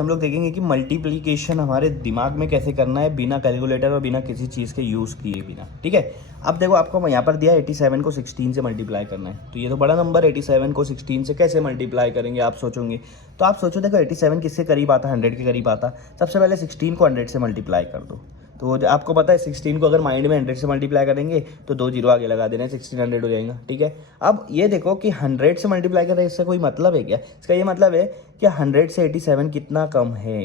हम लोग देखेंगे कि मल्टीप्लिकेशन हमारे दिमाग में कैसे करना है बिना कैलकुलेटर और बिना किसी चीज़ के यूज़ किए बिना। ठीक है, अब देखो आपको यहाँ पर दिया 87 को 16 से मल्टीप्लाई करना है, तो ये तो बड़ा नंबर 87 को 16 से कैसे मल्टीप्लाई करेंगे आप सोचोगे। तो आप सोचो देखो 87 किसके करीब आता, 100 के करीब आता। सबसे पहले 16 को 100 से मल्टीप्लाई कर दो। तो आपको पता है 16 को अगर माइंड में 100 से मल्टीप्लाई करेंगे तो 2 जीरो आगे लगा देना है, 1600 हो जाएगा। ठीक है, अब ये देखो कि 100 से मल्टीप्लाई कर रहे हैं, इससे कोई मतलब है क्या? इसका ये मतलब है कि 100 से 87 कितना कम है,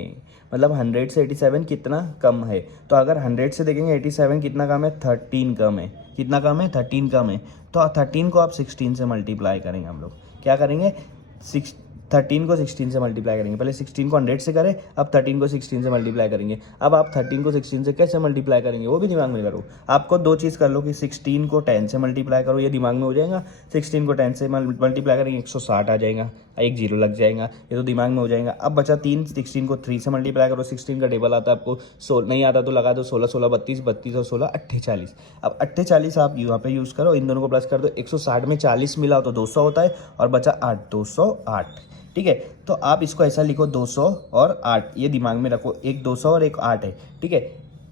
मतलब 100 से 87 कितना कम है। तो अगर 100 से देखेंगे 87 कितना कम है, 13 कम है। कितना कम है? 13 कम है। तो 13 को आप 16 से मल्टीप्लाई करेंगे। हम लोग क्या करेंगे, 13 को 16 से मल्टीप्लाई करेंगे। पहले 16 को 100 से करें, अब 13 को 16 से मल्टीप्लाई करेंगे। अब आप 13 को 16 से कैसे मल्टीप्लाई करेंगे वो भी दिमाग में करो। आपको दो चीज़ कर लो कि 16 को 10 से मल्टीप्लाई करो, ये दिमाग में हो जाएगा। 16 को 10 से मल्टीप्लाई करेंगे 160 आ जाएगा, एक जीरो लग जाएगा, ये तो दिमाग में हो जाएगा। अब बचा 3, 16 को 3 से मल्टीप्लाई करो। 16 का टेबल आता है आपको, नहीं आता तो लगा दो 16, 16 32, 32 और 16 48। अब 48 आप यहाँ पे यूज़ करो, इन दोनों को प्लस कर दो। 160 में 40 मिला तो 200 होता है और बचा 8, 208। ठीक है, तो आप इसको ऐसा लिखो 200 और 8, ये दिमाग में रखो, एक 200 और एक 8 है। ठीक है,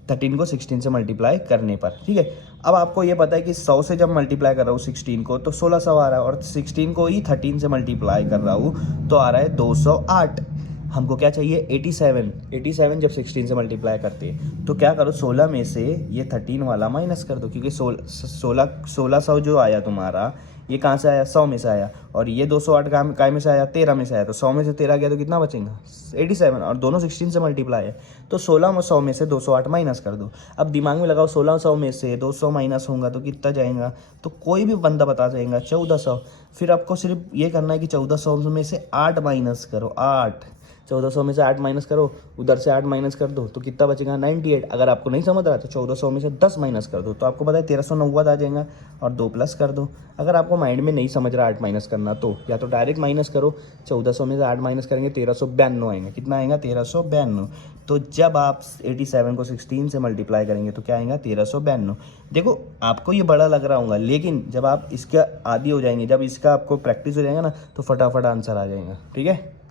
13 को 16 से मल्टीप्लाई करने पर। ठीक है, अब आपको ये पता है कि 100 से जब मल्टीप्लाई कर रहा हूँ 16 को तो 1600 आ रहा है, और 16 को ही 13 से मल्टीप्लाई कर रहा हूँ तो आ रहा है 208। हमको क्या चाहिए, 87। 87 जब 16 से मल्टीप्लाई करते हैं तो क्या करो, 16 में से ये 13 वाला माइनस कर दो, क्योंकि 1600 जो आया तुम्हारा ये कहाँ से आया, 100 में से आया, और ये 208 काय में से आया, 13 में से आया। तो 100 में से 13 गया तो कितना बचेगा, 87, और दोनों 16 से मल्टीप्लाई है। तो 1600 में से 208 माइनस कर दो। अब दिमाग में लगाओ 1600 में से 200 माइनस होगा तो कितना जाएगा, तो कोई भी बंदा बता जाएगा 1400। फिर आपको सिर्फ ये करना है कि 1400 में से 8 माइनस करो, 8। 1400 में से 8 माइनस करो, उधर से 8 माइनस कर दो तो कितना बचेगा, 98। अगर आपको नहीं समझ रहा तो 1400 में से 10 माइनस कर दो तो आपको पता है 1390 आ जाएगा, और 2 प्लस कर दो। अगर आपको माइंड में नहीं समझ रहा 8 माइनस करना तो या तो डायरेक्ट माइनस करो। 1400 में से 8 माइनस करेंगे 1392 आएगा। कितना आएगा, 1392। तो जब आप 87 को 16 से मल्टीप्लाई करेंगे तो क्या आएगा, 1392। देखो आपको ये बड़ा लग रहा होगा, लेकिन जब आप इसके आदी हो जाएंगे, जब इसका आपको प्रैक्टिस हो जाएगा ना तो फटाफट आंसर आ जाएगा। ठीक है।